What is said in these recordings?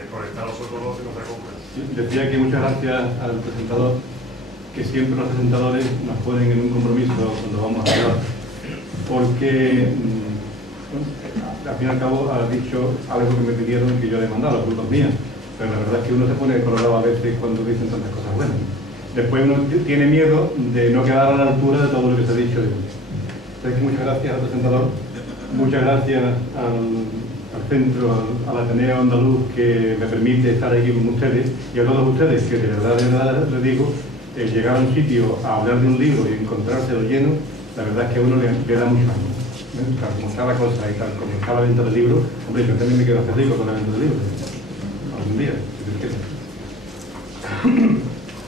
desconectar los otros dos y no se compra. Decía que muchas gracias al presentador, que siempre los presentadores nos ponen en un compromiso cuando vamos a hablar, porque bueno, al fin y al cabo ha dicho algo que me pidieron que yo le mandara, la culpa es mía, pero la verdad es que uno se pone colorado a veces cuando dicen tantas cosas buenas. Después uno tiene miedo de no quedar a la altura de todo lo que se ha dicho de uno. Entonces, muchas gracias al presentador, muchas gracias al centro, al Ateneo Andaluz, que me permite estar aquí con ustedes, y a todos ustedes que de verdad les digo, llegar a un sitio a hablar de un libro y encontrárselo lleno, la verdad es que a uno le da mucho ánimo. Tal como está la cosa y tal como está la venta del libro, hombre, yo también me quiero hacer rico con la venta del libro, algún día, si Dios quiere.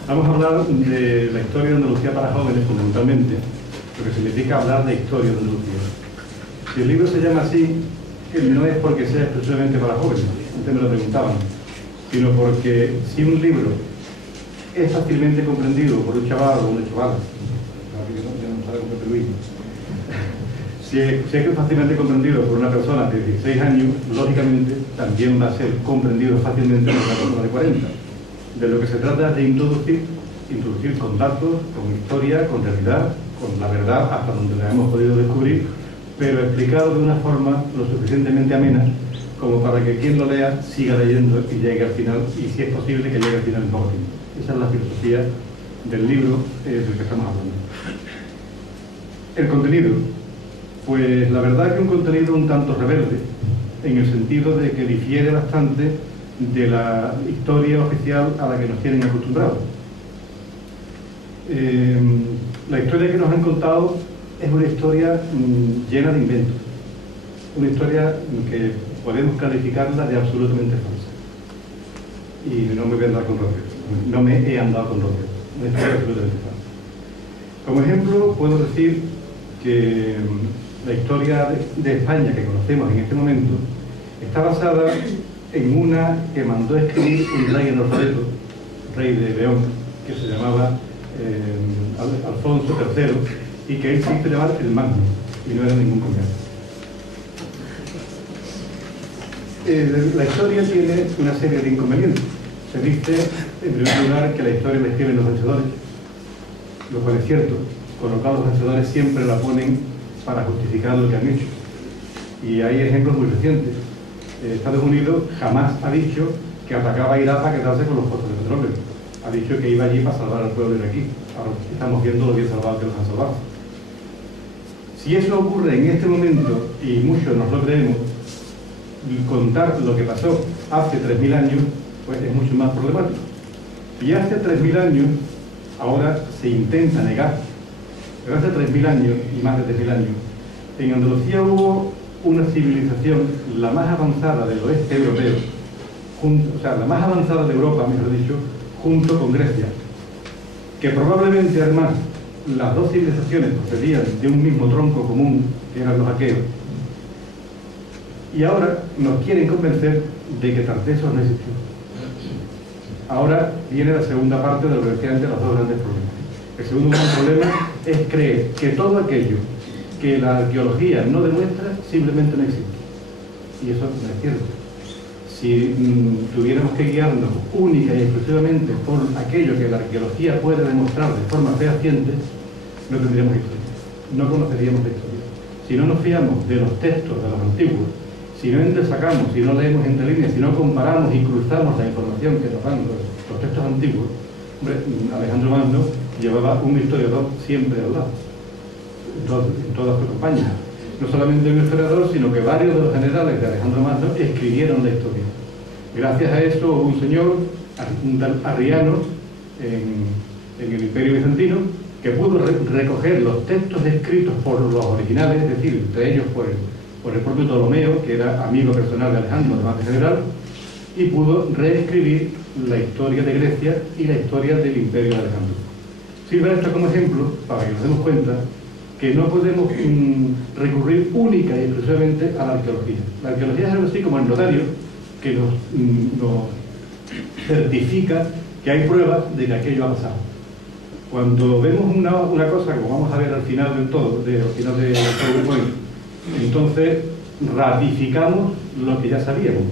Vamos a hablar de la historia de Andalucía para jóvenes, fundamentalmente, lo que significa hablar de historia de Andalucía. Si el libro se llama así, no es porque sea exclusivamente para jóvenes, antes me lo preguntaban, sino porque si un libro es fácilmente comprendido por un chaval o una chavala, si es fácilmente comprendido por una persona de 16 años, lógicamente también va a ser comprendido fácilmente por una persona de 40. De lo que se trata es de introducir con datos, con historia, con realidad, con la verdad hasta donde la hemos podido descubrir, pero explicado de una forma lo suficientemente amena como para que quien lo lea siga leyendo y llegue al final, y si es posible que llegue al final en poco tiempo. Esa es la filosofía del libro del que estamos hablando. El contenido, pues la verdad es que un contenido un tanto rebelde, en el sentido de que difiere bastante de la historia oficial a la que nos tienen acostumbrados. La historia que nos han contado es una historia llena de inventos, una historia que podemos calificarla de absolutamente falsa. Y no me voy a andar con rodeos, no me he andado con rodeos, una historia absolutamente falsa. Como ejemplo, puedo decir que la historia de España que conocemos en este momento está basada en una que mandó escribir un rey analfabeto, rey de León, que se llamaba Alfonso III, y que él se hizo llamar el Magno, y no era ningún comercio. La historia tiene una serie de inconvenientes. Se dice, en primer lugar, que la historia la escriben los vencedores, lo cual es cierto. Con lo cual los vencedores siempre la ponen para justificar lo que han hecho. Y hay ejemplos muy recientes. Estados Unidos jamás ha dicho que atacaba a Irak para quedarse con los pozos de petróleo. Ha dicho que iba allí para salvar al pueblo iraquí. Ahora estamos viendo lo bien salvado que los han salvado. Si eso ocurre en este momento, y muchos nos lo creemos, y contar lo que pasó hace 3.000 años, pues es mucho más problemático. Y hace 3.000 años, ahora se intenta negar, pero hace 3.000 años, y más de 3.000 años, en Andalucía hubo una civilización, la más avanzada del oeste europeo, o sea, la más avanzada de Europa, mejor dicho, junto con Grecia, que probablemente además las dos civilizaciones procedían de un mismo tronco común, que eran los aqueos, y ahora nos quieren convencer de que Tartessos no existió. Ahora viene la segunda parte de lo que decía antes, los dos grandes problemas. El segundo gran problema es creer que todo aquello que la arqueología no demuestra simplemente no existe. Y eso no es cierto. Si tuviéramos que guiarnos única y exclusivamente por aquello que la arqueología puede demostrar de forma fehaciente, no tendríamos historia, no conoceríamos la historia. Si no nos fiamos de los textos de los antiguos, si no entresacamos, si no leemos entre líneas, si no comparamos y cruzamos la información que nos dan los textos antiguos, hombre, Alejandro Magno llevaba un historiador siempre al lado, en todas sus campañas. No solamente un historiador, sino que varios de los generales de Alejandro Magno escribieron la historia. Gracias a eso hubo un señor, un tal Arriano, en el Imperio Bizantino, que pudo recoger los textos escritos por los originales, es decir, entre ellos por el propio Ptolomeo, que era amigo personal de Alejandro, además de general, y pudo reescribir la historia de Grecia y la historia del Imperio de Alejandro. Sirve esto como ejemplo para que nos demos cuenta que no podemos recurrir única y exclusivamente a la arqueología. La arqueología es algo así como el notario, que nos certifica que hay pruebas de que aquello ha pasado. Cuando vemos una cosa, como vamos a ver al final del todo, al final del PowerPoint, entonces ratificamos lo que ya sabíamos.